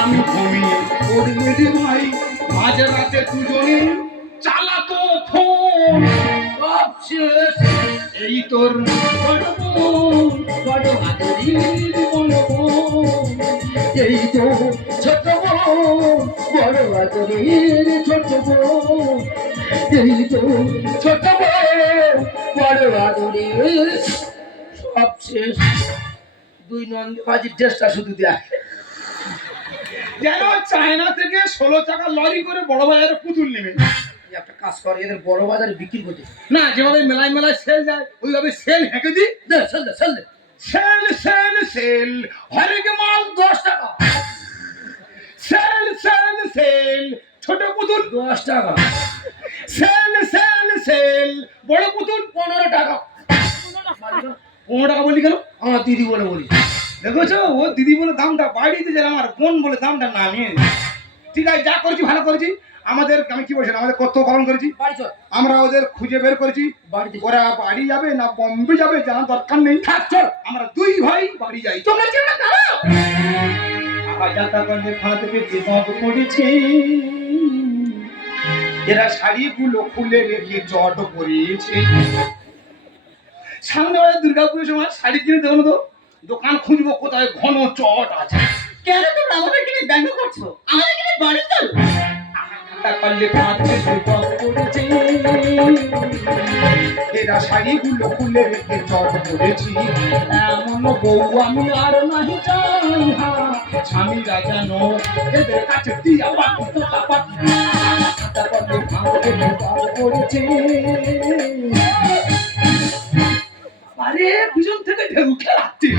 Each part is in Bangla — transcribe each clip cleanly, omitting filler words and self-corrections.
আমি ঘুমিয়ে পড়লে রে ভাই মাঝ রাতে দুজনে চালাতো ফোন সব শেষ। এই তোর বড় বোন, বড় আদরের বড় বোন, এই তো ছোট বোন, বড় আদরের ছোট বোন, এই তো ছোট বোন, বড় আদরের। সব শেষ। দুই নন্দবাজির ড্রেসটা শুধু দেখ। যেন চায়না থেকে 16 চাকা লরি করে বড় বাজারে পুতুল নেবে। একটা কাজ করে, এদের বড় বাজারে বিক্রি করতে। না, যেভাবে মেলায় মেলায় সেল যায় ওইভাবে সেল হেঁকে দিই। দে, চল দে, চল দে। সেল সেল সেল হরেক মাল 10 টাকা। সেল সেল সেল ছোট পুতুল 10 টাকা। সেল সেল সেল বড় পুতুল 15 টাকা। 15 টাকা বললি কেন? আমার দিদি বলে বলি। দেখেছো, ও দিদি বলে দামটা বাড়িয়ে দিয়েছে, আমার বোন বলে দামটা নামিয়ে দিয়েছে। ঠিক আছে, যা করেছি ভালো করেছি। আমাদের আমি কি বলছি, আমাদের কর্তব্য পালন করেছি। বাড়ি চল। আমরা ওদের খুঁজে বের করেছি। বাড়িতে ওরা বাড়ি যাবে না বম্বে যাবে জানার দরকার নেই। থাক, চল আমরা দুই ভাই বাড়ি যাই। তোমরা কেউ না দাঁড়াও। আজাতা গন্ধে ফাঁ থেকে বিপদ পড়েছে, এরা শাড়িগুলো খুলে রেখে জট পরিয়েছে। সামনে ওই দুর্গাপুরের সময় শাড়ি কিনে দেবো না তো, দোকান খুঁজবো কোথায় ঘন চট আছে। কেন তোমরা আমাদের কিনে ব্যঙ্গ করছো? আমাদের কিনে বাড়ি চল। পারলে ফাঁ থেকে বিপদ পড়েছে, এরা শাড়িগুলো খুলে রেখে জট পড়েছি। এমন বউ আমি আর নাহি চাই, স্বামীরা যেন এদের কাছে দিয়া পাঠি তোতা পাঠি। তারপরে ফাঁ থেকে বিপদ পড়েছে। আরে পিছন থেকে ঢেউ খেলাচ্ছে।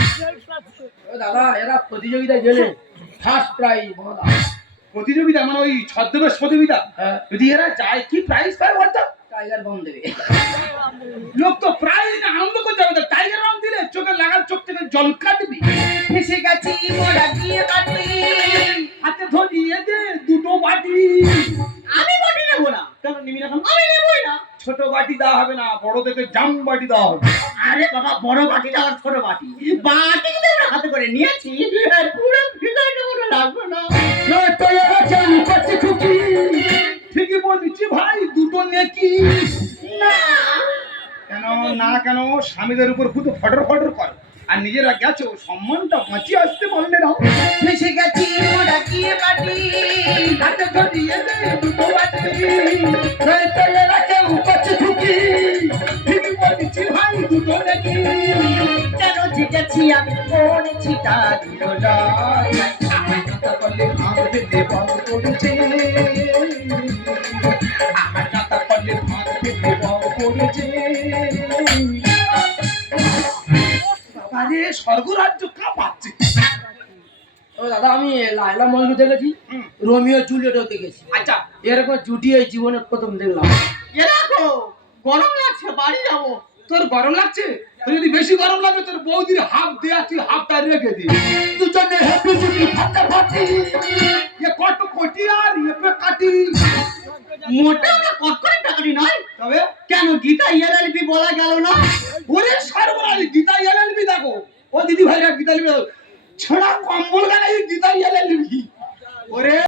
ও দাদা, এরা প্রতিযোগিতায় গেলে ফার্স্ট প্রাইজ বাঁধা। প্রতিযোগিতা মানে ওই ছদ্মবেশ প্রতিযোগিতা। হ্যাঁ। যদি এরা যায় কি প্রাইজ পায় বলতো? টাইগার বাম দেবে। লোক তো প্রাইজ আনন্দ করতে হবে, টাইগার বাম দিলে চোখে লাগার চোখ থেকে জল কাটবি। ফেসে গেছি মোড়া দিয়ে কাটি। হাতে ধরিয়ে দে দুটো বাটি। আমি বাটি নেবো না। কেন নিবি না? আমি নেবই না। ছোট বাটি দেওয়া হবে না, বড় দেখে জাম বাটি দেওয়া হবে। আরে বাবা, বড় বাটিটা আর ছোট বাটি, বাটি কিন্তু আমরা হাতে করে নিয়েছি, আর পুরো ভিতরটা মনে লাগবে না। ঠিকই বলছি ভাই, দুটো নেকি। না। কেন না কেন? স্বামীদের উপর খুব ফটর ফটর করে, আর নিজেরা গেছো সম্মানটা বাঁচিয়ে আসতে বললে না। ফেসে গেছি মোড়া দিয়ে কাটি। হাতে ধরিয়ে দে দুটো বাটি। ঠিকই বলছি ভাই, দুটো নেকি। কেন জিতেছি আমি করেছি তার লড়াই। আমার কথা বললে ভাঙতে দেবন করেছে, আমার কথা বললে ভাঙতে দেবন করেছে। আরে স্বর্গরাজ্য কাঁপাচ্ছে। ও দাদা, আমি লায়লা মজনু দেখেছি, রোমিও জুলিয়েটও দেখেছি। আচ্ছা, এরকম জুটি এই জীবনে প্রথম দেখলাম। এরকম গরম লাগছে, বাড়ি যাবো। তোর গরম লাগছে? তোর যদি বেশি গরম লাগে তোর বৌদির হাফ দেয়া, তুই হাফটা রেখে দি। দুজনে হ্যাপি জুটি ফাটাফাটি, এ কত কোটি আর এ পে কাটি। মোটা ওটা কত করে টাকাটি নয়, তবে কেন গীতা এলএলবি বলা গেল না? ওরে সর্বনাশ, গীতা এলএলবি দেখো। ও দিদি ভাইরা গীতা এলএলবি ছেঁড়া কম্বল গায়ে গীতা এলএলবি। ওরে